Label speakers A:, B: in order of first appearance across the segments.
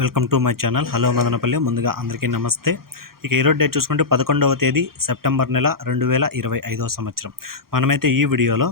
A: Welcome to my channel. Hello Madanapalle. ముందుగా అందరికీ నమస్తే. ఇక ఈరోజు డేట్ చూసుకుంటే పదకొండవ తేదీ సెప్టెంబర్ నెల రెండు వేల ఇరవై ఐదవ సంవత్సరం. మనమైతే ఈ వీడియోలో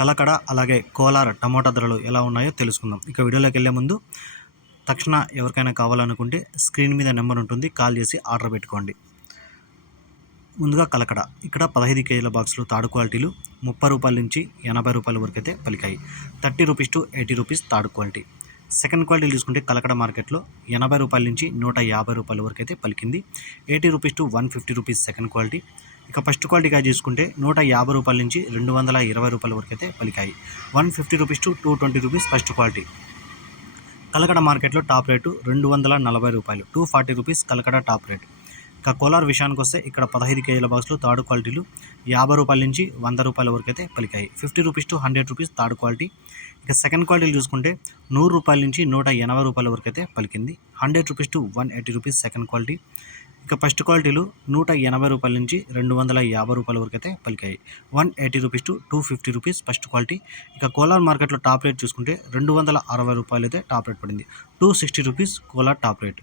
A: కలకడ అలాగే కోలార్ టమోటా ధరలు ఎలా ఉన్నాయో తెలుసుకుందాం. ఇక వీడియోలోకి వెళ్ళే ముందు తక్షణ ఎవరికైనా కావాలనుకుంటే స్క్రీన్ మీద నెంబర్ ఉంటుంది. కాల్ చేసి ఆర్డర్ పెట్టుకోండి. ముందుగా కలకడ. ఇక్కడ పదహైదు కేజీల బాక్సులు తాడు క్వాలిటీలు ముప్పై రూపాయల నుంచి ఎనభై రూపాయల వరకు అయితే పలికాయి. Thirty rupees to eighty rupees తాడు క్వాలిటీ. సెకండ్ క్వాలిటీ చూసుకుంటే కలకడ మార్కెట్లో ఎనభై రూపాయల నుంచి నూట యాభై రూపాయల వరకు అయితే పలికింది. Eighty rupees to one fifty rupees second quality. ఇక ఫస్ట్ క్వాలిటీగా చూసుకుంటే నూట యాభై రూపాయల నుంచి రెండు వందల ఇరవై రూపాయల వరకు అయితే పలికాయి. One fifty rupees to two twenty rupees first quality. Kalakada మార్కెట్లో టాప్ రేటు రెండు వందల నలభై రూపాయలు. Two forty rupees Kalakada top rate. ఇక కోలార్ విషయానికి వస్తే ఇక్కడ పదహైదు కేజీల బాక్స్లో థర్డ్ క్వాలిటీలు యాభై రూపాయల నుంచి వంద రూపాయల వరకు అయితే పలికాయి. Fifty rupees to hundred rupees third quality. ఇక సెకండ్ క్వాలిటీలు చూసుకుంటే నూరు రూపాయల నుంచి నూట ఎనభై రూపాయల వరకు అయితే పలికింది. Hundred rupees to one eighty rupees second quality. ఇక ఫస్ట్ క్వాలిటీలు నూట ఎనభై రూపాయల నుంచి రెండు వందల యాభై రూపాయల వరకు అయితే పలికాయి. One eighty rupees to two fifty rupees first quality. ఇక కోలార్ మార్కెట్లో టాప్ రేట్ చూసుకుంటే రెండు వందల అరవై రూపాయలు అయితే టాప్ రేట్ పడింది. Two sixty rupees Kolar top rate.